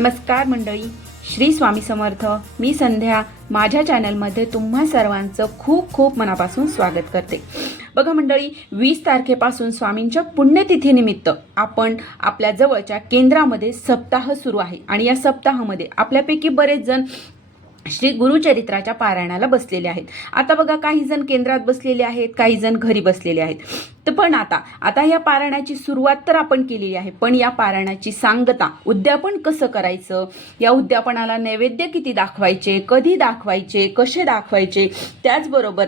नमस्कार मंडळी. श्री स्वामी समर्थ. मी संध्या. माझ्या चॅनलमध्ये तुम्हा सर्वांचं खूप खूप मनापासून स्वागत करते. बघा मंडळी वीस तारखेपासून स्वामींच्या पुण्यतिथीनिमित्त आपण आपल्या जवळच्या केंद्रामध्ये सप्ताह सुरू आहे. आणि या सप्ताहामध्ये आपल्यापैकी बरेच जण श्री गुरुचरित्राच्या पारायणाला बसलेले आहेत. आता बघा काही जण केंद्रात बसलेले आहेत काही जण घरी बसलेले आहेत. तर पण आता आता या पारायणाची सुरुवात तर आपण केलेली आहे पण या पारायणाची सांगता उद्यापन कसं करायचं? या उद्यापनाला नैवेद्य किती दाखवायचे कधी दाखवायचे कसे दाखवायचे? त्याचबरोबर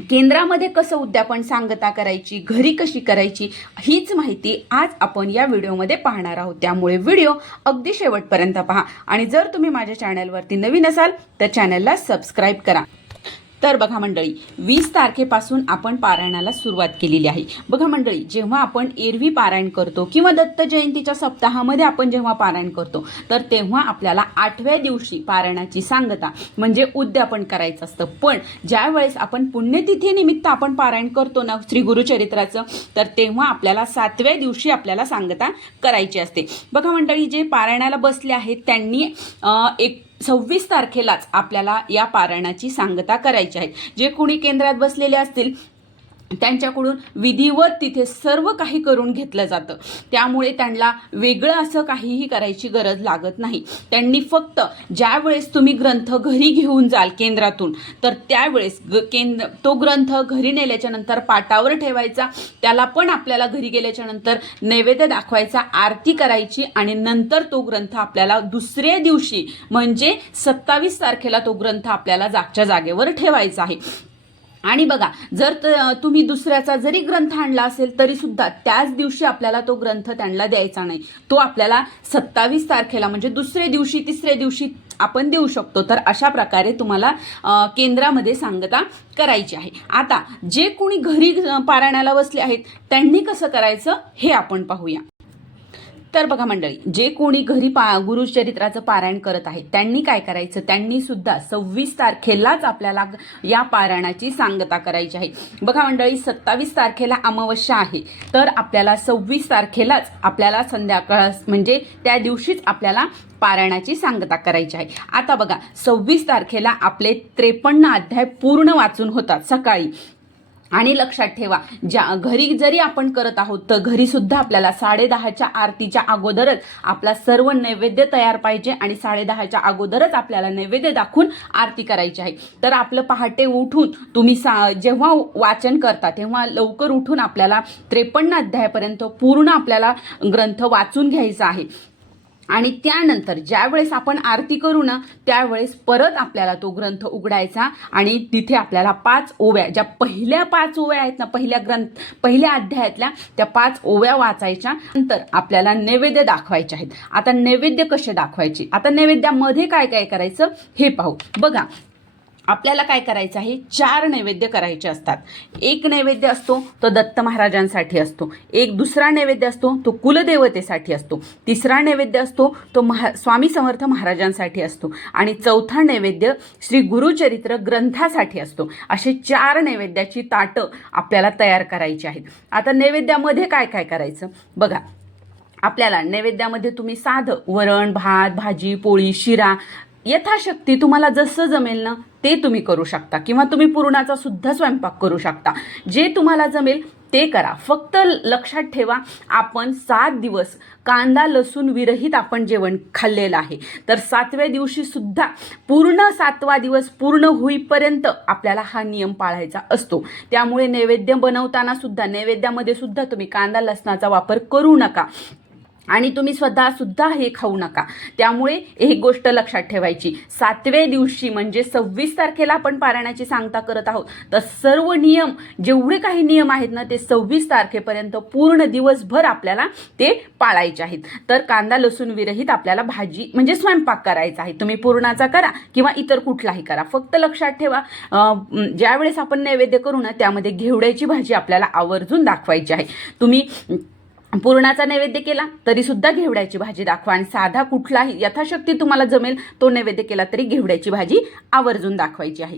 केंद्रामध्ये कसं उद्यापन सांगता करायची घरी कशी करायची हीच माहिती आज आपण या व्हिडिओमध्ये पाहणार आहोत. त्यामुळे व्हिडिओ अगदी शेवटपर्यंत पहा. आणि जर तुम्ही माझ्या चॅनलवरती नवीन असाल तर चॅनलला सबस्क्राईब करा. तर बघा मंडळी वीस तारखेपासून आपण पारायणाला सुरुवात केलेली आहे. बघा मंडळी जेव्हा आपण एरवी पारायण करतो किंवा दत्त जयंतीच्या सप्ताहामध्ये आपण जेव्हा पारायण करतो तर तेव्हा आपल्याला आठव्या दिवशी पारायणाची सांगता म्हणजे उद्यापन करायचं असतं. पण ज्या वेळेस आपण पुण्यतिथीनिमित्त आपण पारायण करतो ना श्री गुरुचरित्राचं तर तेव्हा आपल्याला सातव्या दिवशी आपल्याला सांगता करायची असते. बघा मंडळी जे पारायणाला बसले आहेत त्यांनी एक सव्वीस तारखेलाच आपल्याला या पारायणाची सांगता करायची आहे. जे कोणी केंद्रात बसलेले असतील त्यांच्याकडून विधिवत तिथे सर्व काही करून घेतलं जातं. त्यामुळे त्यांना वेगळं असं काहीही करायची गरज लागत नाही. त्यांनी फक्त ज्यावेळेस तुम्ही ग्रंथ घरी घेऊन जाल केंद्रातून तर त्यावेळेस ग केंद्र तो ग्रंथ घरी नेल्याच्या नंतर पाटावर ठेवायचा त्याला पण आपल्याला घरी गेल्याच्यानंतर नैवेद्य दाखवायचा आरती करायची आणि नंतर तो ग्रंथ आपल्याला दुसऱ्या दिवशी म्हणजे सत्तावीस तारखेला तो ग्रंथ आपल्याला जागच्या जागेवर ठेवायचा आहे. आणि बघा जर तुम्ही दुसऱ्याचा जरी ग्रंथ आणला असेल तरी सुद्धा त्याच दिवशी आपल्याला तो ग्रंथ त्यांना द्यायचा नाही. तो आपल्याला सत्तावीस तारखेला म्हणजे दुसऱ्या दिवशी तिसऱ्या दिवशी आपण देऊ शकतो. तर अशा प्रकारे तुम्हाला केंद्रामध्ये सांगता करायची आहे. आता जे कोणी घरी पारायणाला बसले आहेत त्यांनी कसं करायचं हे आपण पाहूया. तर बघा मंडळी जे कोणी घरी पा गुरुचरित्राचं पारायण करत आहेत त्यांनी काय करायचं? त्यांनी सुद्धा सव्वीस तारखेलाच आपल्याला या पारायणाची सांगता करायची आहे. बघा मंडळी सत्तावीस तारखेला अमावस्या आहे. तर आपल्याला सव्वीस तारखेलाच आपल्याला संध्याकाळ म्हणजे त्या दिवशीच आपल्याला पारायणाची सांगता करायची आहे. आता बघा सव्वीस तारखेला आपले त्रेपन्न अध्याय पूर्ण वाचून होतात सकाळी. आणि लक्षात ठेवा ज्या घरी जरी आपण करत आहोत तर घरी सुद्धा आपल्याला साडेदहाच्या आरतीच्या अगोदरच आपला सर्व नैवेद्य तयार पाहिजे आणि साडेदहाच्या अगोदरच आपल्याला नैवेद्य दाखवून आरती करायची आहे. तर आपलं पहाटे उठून तुम्ही सा जेव्हा वाचन करता तेव्हा लवकर उठून आपल्याला त्रेपन्न अध्यायापर्यंत पूर्ण आपल्याला ग्रंथ वाचून घ्यायचा आहे. आणि त्यानंतर ज्यावेळेस आपण आरती करू ना त्यावेळेस परत आपल्याला तो ग्रंथ उघडायचा आणि तिथे आपल्याला पाच ओव्या ज्या पहिल्या पाच ओव्या आहेत ना पहिल्या ग्रंथ पहिल्या अध्यायातल्या त्या पाच ओव्या वाचायच्या. नंतर आपल्याला नैवेद्य दाखवायचे आहेत. आता नैवेद्य कसे दाखवायचे? आता नैवेद्यामध्ये काय काय करायचं? हे पाहू. बघा आपल्याला काय करायचं आहे? चार नैवेद्य करायचे असतात. एक नैवेद्य असतो तो दत्त महाराजांसाठी असतो. एक दुसरा नैवेद्य असतो तो कुलदेवतेसाठी असतो. तिसरा नैवेद्य असतो तो महा स्वामी समर्थ महाराजांसाठी असतो. आणि चौथा नैवेद्य श्री गुरुचरित्र ग्रंथासाठी असतो. असे चार नैवेद्याची ताटं आपल्याला तयार करायची आहेत. आता नैवेद्यामध्ये काय काय करायचं? बघा आपल्याला नैवेद्यामध्ये तुम्ही साधं वरण भात भाजी पोळी शिरा यथाशक्ती तुम्हाला जसं जमेल ना ते तुम्ही करू शकता किंवा तुम्ही पुरणाचा सुद्धा स्वयंपाक करू शकता. जे तुम्हाला जमेल ते करा. फक्त लक्षात ठेवा आपण सात दिवस कांदा लसूण विरहित आपण जेवण खाल्लेलं आहे. तर सातव्या दिवशी सुद्धा पूर्ण सातवा दिवस पूर्ण होईपर्यंत आपल्याला हा नियम पाळायचा असतो. त्यामुळे नैवेद्य बनवताना सुद्धा नैवेद्यामध्ये सुद्धा तुम्ही कांदा लसणाचा वापर करू नका. आणि तुम्ही स्वतः सुद्धा हे खाऊ नका. त्यामुळे एक गोष्ट लक्षात ठेवायची. सातव्या दिवशी म्हणजे सव्वीस तारखेला आपण पारायणाची सांगता करत आहोत. तर सर्व नियम जेवढे काही नियम आहेत ना ते सव्वीस तारखेपर्यंत पूर्ण दिवसभर आपल्याला ते पाळायचे आहेत. तर कांदा लसूण विरहित आपल्याला भाजी म्हणजे स्वयंपाक करायचा आहे. तुम्ही पूर्णाचा करा किंवा इतर कुठलाही करा. फक्त लक्षात ठेवा ज्यावेळेस आपण नैवेद्य करू ना त्यामध्ये घेवड्याची भाजी आपल्याला आवर्जून दाखवायची आहे. तुम्ही पुरणाचा नैवेद्य केला तरी सुद्धा घेवड्याची भाजी दाखवा आणि साधा कुठलाही यथाशक्ती तुम्हाला जमेल तो नैवेद्य केला तरी घेवड्याची भाजी आवर्जून दाखवायची आहे.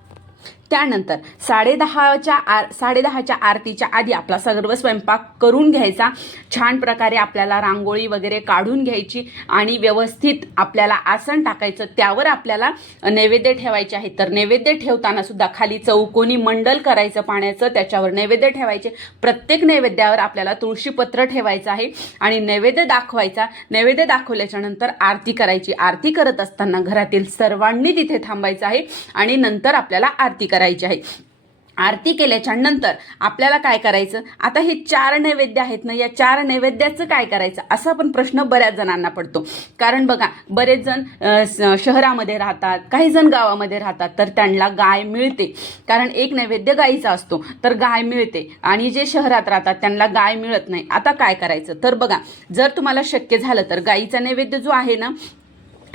त्यानंतर साडेदहाच्या आर साडेदहाच्या आरतीच्या आधी आपला सर्व स्वयंपाक करून घ्यायचा. छान प्रकारे आपल्याला रांगोळी वगैरे काढून घ्यायची आणि व्यवस्थित आपल्याला आसन टाकायचं. त्यावर आपल्याला नैवेद्य ठेवायचे आहे तर नैवेद्य ठेवताना सुद्धा खाली चौकोनी मंडल करायचं पाण्याचं. त्याच्यावर नैवेद्य ठेवायचे. प्रत्येक नैवेद्यावर आपल्याला तुळशीपत्र ठेवायचं आहे आणि नैवेद्य दाखवायचा. नैवेद्य दाखवल्याच्या नंतर आरती करायची. आरती करत असताना घरातील सर्वांनी तिथे थांबायचं आहे आणि नंतर आपल्याला आरती करायची. आहे. आरती केल्याच्यानंतर आपल्याला काय करायचं? आता हे चार नैवेद्य आहेत ना या चार नैवेद्याचं काय करायचं? असा पण प्रश्न बऱ्याच जणांना पडतो. कारण बघा बरेच जण शहरामध्ये राहतात काही जण गावामध्ये राहतात तर त्यांना गाय मिळते. कारण एक नैवेद्य गाईचा असतो तर गाय मिळते. आणि जे शहरात राहतात त्यांना गाय मिळत नाही. आता काय करायचं? तर बघा जर तुम्हाला शक्य झालं तर गायीचा नैवेद्य जो आहे ना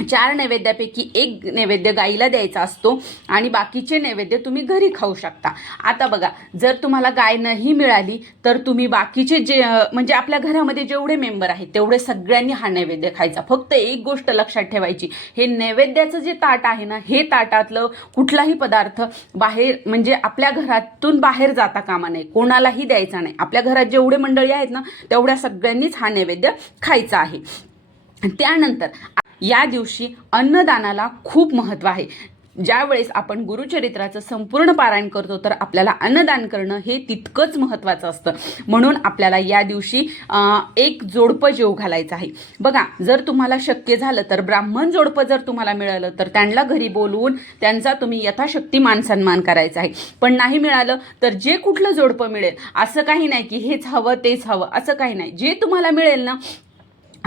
चार नैवेद्यापैकी एक नैवेद्य गाईला द्यायचा असतो आणि बाकीचे नैवेद्य तुम्ही घरी खाऊ शकता. आता बघा जर तुम्हाला गाय नाही मिळाली तर तुम्ही बाकीचे जे म्हणजे आपल्या घरामध्ये जेवढे मेंबर आहेत तेवढे सगळ्यांनी हा नैवेद्य खायचा. फक्त एक गोष्ट लक्षात ठेवायची हे नैवेद्याचं जे ताट आहे ना हे ताटातलं कुठलाही पदार्थ बाहेर म्हणजे आपल्या घरातून बाहेर जाता कामा नये कोणालाही द्यायचा नाही. आपल्या घरात जेवढे मंडळी आहेत ना तेवढ्या सगळ्यांनीच हा नैवेद्य खायचा आहे. त्यानंतर या दिवशी अन्नदानाला खूप महत्त्व आहे. ज्यावेळेस आपण गुरुचरित्राचं संपूर्ण पारायण करतो तर आपल्याला अन्नदान करणं हे तितकंच महत्त्वाचं असतं. म्हणून आपल्याला या दिवशी एक जोडपं जेव घालायचं आहे. बघा जर तुम्हाला शक्य झालं तर ब्राह्मण जोडपं जर तुम्हाला मिळालं तर त्यांना घरी बोलवून त्यांचा तुम्ही यथाशक्ती मान सन्मान करायचा आहे. पण नाही मिळालं तर जे कुठलं जोडपं मिळेल असं काही नाही की हेच हवं तेच हवं असं काही नाही. जे तुम्हाला मिळेल ना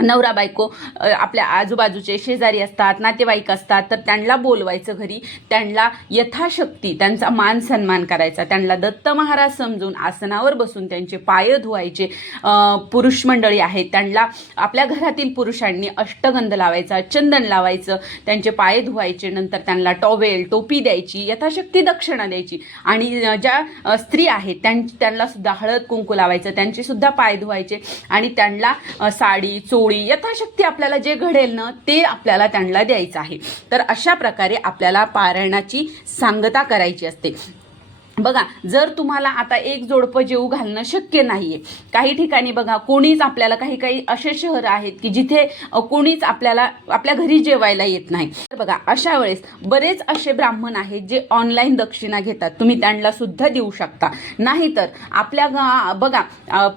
नवरा बायको आपल्या आजूबाजूचे शेजारी असतात नातेवाईक असतात तर त्यांना बोलवायचं घरी त्यांना यथाशक्ती त्यांचा मान सन्मान करायचा त्यांना दत्त महाराज समजून आसनावर बसून त्यांचे पाय धुवायचे. पुरुष मंडळी आहेत त्यांना आपल्या घरातील पुरुषांनी अष्टगंध लावायचा चंदन लावायचं त्यांचे पाय धुवायचे नंतर त्यांना टॉवेल टोपी द्यायची यथाशक्ती दक्षिणा द्यायची. आणि ज्या स्त्री आहेत त्यां त्यांना सुद्धा हळद कुंकू लावायचं त्यांचे सुद्धा पाय धुवायचे. आणि त्यांना साडी चोळ यथाशक्ती आपल्याला जे घडेल ना ते आपल्याला त्यांना द्यायचं आहे. तर अशा प्रकारे आपल्याला पारायणाची सांगता करायची असते. बघा जर तुम्हाला आता एक जोडपं जेऊ घालणं शक्य नाहीये काही ठिकाणी बघा कोणीच आपल्याला काही काही असे शहर आहेत की जिथे कोणीच आपल्याला आपल्या घरी जेवायला येत नाही. तर बघा अशा वेळेस बरेच असे ब्राह्मण आहेत जे ऑनलाईन दक्षिणा घेतात. तुम्ही त्यांना सुद्धा देऊ शकता. नाहीतर आपल्या बघा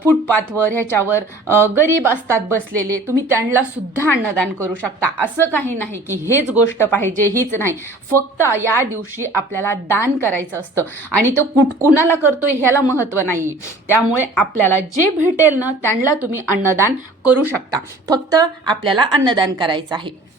फुटपाथवर ह्याच्यावर गरीब असतात बसलेले तुम्ही त्यांना सुद्धा अन्नदान करू शकता. असं काही नाही की हेच गोष्ट पाहिजे हीच नाही. फक्त या दिवशी आपल्याला दान करायचं असतं. आणि तो कुठ कुणाला करतोय ह्याला महत्त्व नाही. त्यामुळे आपल्याला जे भेटेल ना त्यांना तुम्ही अन्नदान करू शकता. फक्त आपल्याला अन्नदान करायचं आहे.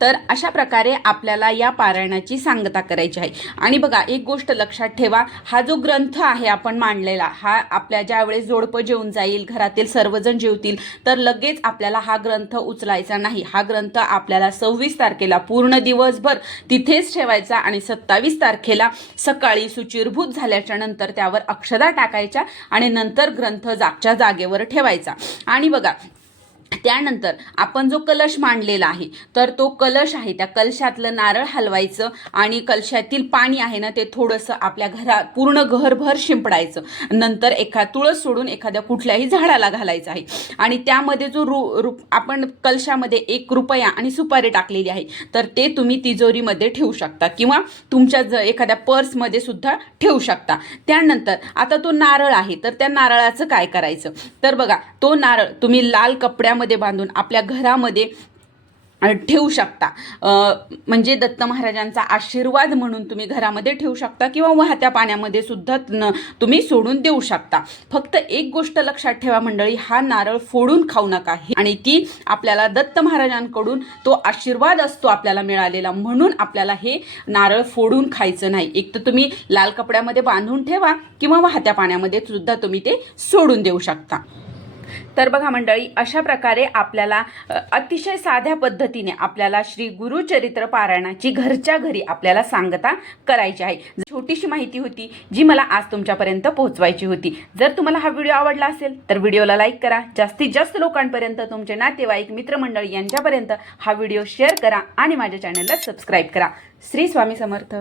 तर अशा प्रकारे आपल्याला या पारायणाची सांगता करायची आहे. आणि बघा एक गोष्ट लक्षात ठेवा हा जो ग्रंथ आहे आपण मांडलेला हा आपल्या ज्यावेळेस जोडपं जेवून जाईल घरातील सर्वजण जेवतील तर लगेच आपल्याला हा ग्रंथ उचलायचा नाही. हा ग्रंथ आपल्याला सव्वीस तारखेला पूर्ण दिवसभर तिथेच ठेवायचा आणि सत्तावीस तारखेला सकाळी सुचिरभूत झाल्याच्यानंतर त्यावर अक्षदा टाकायच्या आणि नंतर ग्रंथ जागच्या जागेवर ठेवायचा. आणि बघा त्यानंतर आपण जो कलश मांडलेला आहे तर तो कलश आहे त्या कलशातलं नारळ हलवायचं आणि कलशातील पाणी आहे ना ते थोडंसं आपल्या घरा पूर्ण घरभर शिंपडायचं. नंतर एखा तुळस सोडून एखाद्या कुठल्याही झाडाला घालायचं आहे. आणि त्यामध्ये जो रु रु आपण कलशामध्ये एक रुपया आणि सुपारी टाकलेली आहे तर ते तुम्ही तिजोरीमध्ये ठेवू शकता किंवा तुमच्या ज एखाद्या पर्समध्ये सुद्धा ठेवू शकता. त्यानंतर आता तो नारळ आहे तर त्या नारळाचं काय करायचं? तर बघा तो नारळ तुम्ही लाल कपड्या कपड्यामध्ये बांधून आपल्या घरामध्ये ठेवू शकता. म्हणजे दत्त महाराजांचा आशीर्वाद म्हणून तुम्ही घरामध्ये ठेवू शकता किंवा वाहत्या पाण्यामध्ये सुद्धा तुम्ही सोडून देऊ शकता. फक्त एक गोष्ट लक्षात ठेवा मंडळी हा नारळ फोडून खाऊ नका. हे- आणि ती आपल्याला दत्त महाराजांकडून तो आशीर्वाद असतो आपल्याला मिळालेला म्हणून आपल्याला हे नारळ फोडून खायचं नाही. एक तर तुम्ही लाल कपड्यामध्ये बांधून ठेवा किंवा वाहत्या पाण्यामध्ये सुद्धा तुम्ही ते सोडून देऊ शकता. तर बघा मंडळी अशा प्रकारे आपल्याला अतिशय साध्या पद्धतीने आपल्याला श्री गुरुचरित्र पारायणाची घरच्या घरी आपल्याला सांगता करायची आहे. छोटीशी माहिती होती जी मला आज तुमच्यापर्यंत पोहोचवायची होती. जर तुम्हाला हा व्हिडिओ आवडला असेल तर व्हिडिओला लाईक करा. जास्तीत जास्त लोकांपर्यंत तुमचे नातेवाईक मित्रमंडळी यांच्यापर्यंत हा व्हिडिओ शेअर करा आणि माझ्या चॅनलला सबस्क्राईब करा. श्री स्वामी समर्थ.